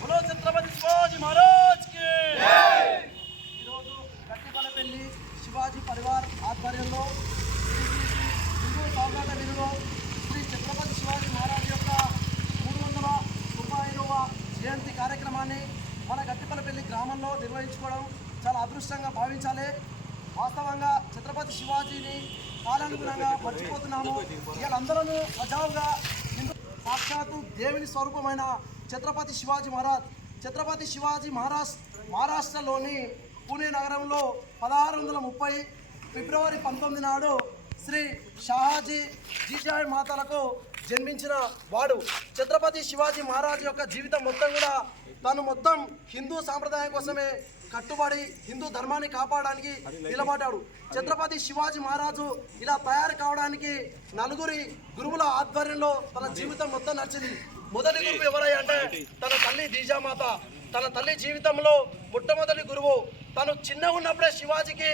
बोलो छत्रपति शिवाजी महाराज की ఈరోజు గట్టిపల్లపల్లి శివాజీ పరివార్ ఆధ్వర్యంలో హిందూ సామ్రాజ్య వీరులు శ్రీ ఛత్రపతి శివాజీ మహారాజ్ యొక్క 335వ జయంతి కార్యక్రమాన్ని మన గట్టిపల్లపల్లి గ్రామంలో నిర్వహించుకోవడం చాలా అదృష్టంగా భావించాలి. వాస్తవంగా ఛత్రపతి శివాజీని కాలానుగుణంగా మర్చిపోతున్నాము. వీళ్ళందరూ సజావుగా హిందూ సాక్షాత్తు దేవుని స్వరూపమైన ఛత్రపతి శివాజీ మహారాజ్ మహారాష్ట్రలోని పూణే నగరంలో 1630 ఫిబ్రవరి 19 నాడు శ్రీ షాహాజీ జీజాయ్ మాతలకు జన్మించిన వాడు. ఛత్రపతి శివాజీ మహారాజ్ యొక్క జీవితం మొత్తం కూడా తాను మొత్తం హిందూ సాంప్రదాయం కోసమే కట్టుబడి హిందూ ధర్మాన్ని కాపాడడానికి నిలబడ్డాడు. ఛత్రపతి శివాజీ మహారాజు ఇలా తయారు కావడానికి నలుగురి గురువుల ఆధ్వర్యంలో తన జీవితం మొత్తం నడిచింది. మొదటి గురువు ఎవరై అంటే తన తల్లి జీజామాత. తన తల్లి జీవితంలో మొట్టమొదటి గురువు. తను చిన్నగా ఉన్నప్పుడే శివాజీకి